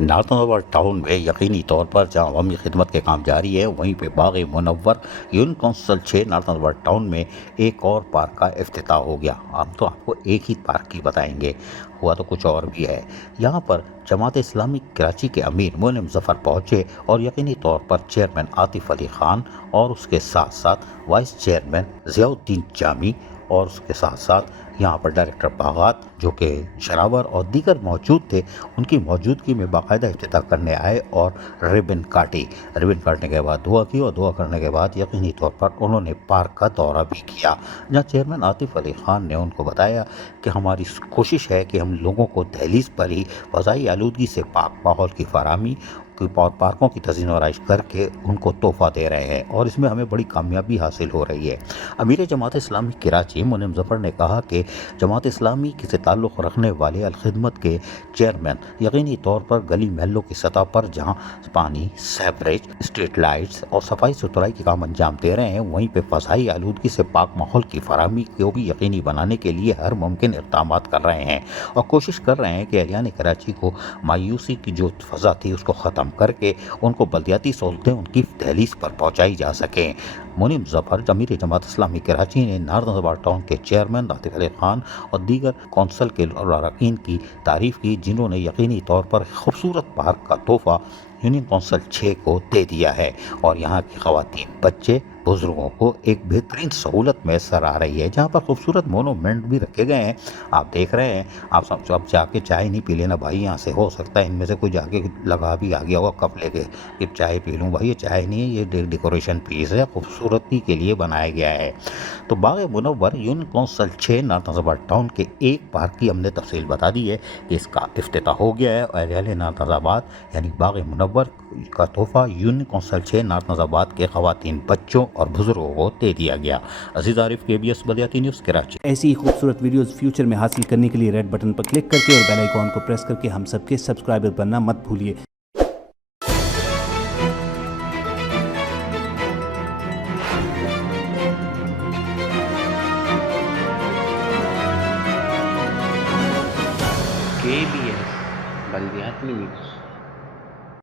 North north town میں یقینی طور پر جہاں عوامی خدمت کے کام جاری ہے، وہیں پہ Bagh Munawar union council 6 north north town میں ایک اور پارک کا افتتاح ہو گیا۔ ہم تو آپ کو ایک ہی پارک کی بتائیں گے، ہوا تو کچھ اور بھی ہے۔ یہاں پر جماعت اسلامی کراچی کے امیر مونم ظفر پہنچے اور یقینی طور پر چیئرمین عاطف علی خان اور اس کے ساتھ ساتھ وائس چیئرمین ضیاء الدین جامی اور اس کے ساتھ ساتھ یہاں پر ڈائریکٹر باغات جو کہ شراور اور دیگر موجود تھے، ان کی موجودگی میں باقاعدہ افتتاح کرنے آئے اور ربن کاٹی۔ ربن کاٹنے کے بعد دعا کی اور دعا کرنے کے بعد یقینی طور پر انہوں نے پارک کا دورہ بھی کیا، جہاں چیئرمین عاطف علی خان نے ان کو بتایا کہ ہماری کوشش ہے کہ ہم لوگوں کو دہلیز پر ہی فضائی آلودگی سے پاک ماحول کی فراہمی اور پارکوں کی تزئین و آرائش کر کے ان کو تحفہ دے رہے ہیں، اور اس میں ہمیں بڑی کامیابی حاصل ہو رہی ہے۔ امیر جماعت اسلامی کراچی مونم ظفر نے کہا کہ جماعت اسلامی سے تعلق رکھنے والے الخدمت کے چیئرمین یقینی طور پر گلی محلوں کی سطح پر جہاں پانی، سیوریج، اسٹریٹ لائٹس اور صفائی ستھرائی کے کام انجام دے رہے ہیں، وہیں پہ فضائی آلودگی سے پاک ماحول کی فراہمی کو بھی یقینی بنانے کے لیے ہر ممکن اقدامات کر رہے ہیں اور کوشش کر رہے ہیں کہ اہلیان کراچی کو مایوسی کی جو فضا تھی اس کو ختم کر کے ان کو بلدیاتی سہولتیں ان کی دہلیز پر پہنچائی جا سکیں۔ مونم ظفر امیر جماعت اسلامی کراچی نے نارتھ نارتھ ٹاؤن کے چیئرمین عاطف علی خان اور دیگر کونسل کے اراکین کی تعریف کی، جنہوں نے یقینی طور پر خوبصورت پارک کا تحفہ یونین کونسل 6 کو دے دیا ہے اور یہاں کی خواتین، بچے، بزرگوں کو ایک بہترین سہولت میسر آ رہی ہے، جہاں پر خوبصورت مونومنٹ بھی رکھے گئے ہیں۔ آپ دیکھ رہے ہیں، آپ سب جا کے چائے نہیں پی لینا بھائی، یہاں سے ہو سکتا ہے ان میں سے کوئی جا کے لگا بھی آ گیا ہوگا کپ لے کے کہ چائے پی لوں۔ بھائی یہ چائے نہیں ہے، یہ ڈیکوریشن پیس ہے، خوبصورتی کے لیے بنایا گیا ہے۔ تو Bagh Munawar union council 6 north north town کے ایک پارک کی ہم نے تفصیل بتا دی ہے کہ اس کا افتتاح ہو گیا ہے اور اہل نارتھ نارتھ یعنی باغ منور کا تحفہ یونین کونسل 6 نارتھ نارتھ کے خواتین، بچوں اور بزرگوں کو دے دیا گیا۔ عزیز عارف، KBS بلدیاتی نیوز کراچی۔ ایسی ہی خوبصورت ویڈیوز فیوچر میں حاصل کرنے کے لیے ریڈ بٹن پر کلک کر کے اور بیل آئیکن کو پریس کر کے ہم سب کے سبسکرائبر بننا مت بھولیے۔ KBS بلدیاتی نیوز۔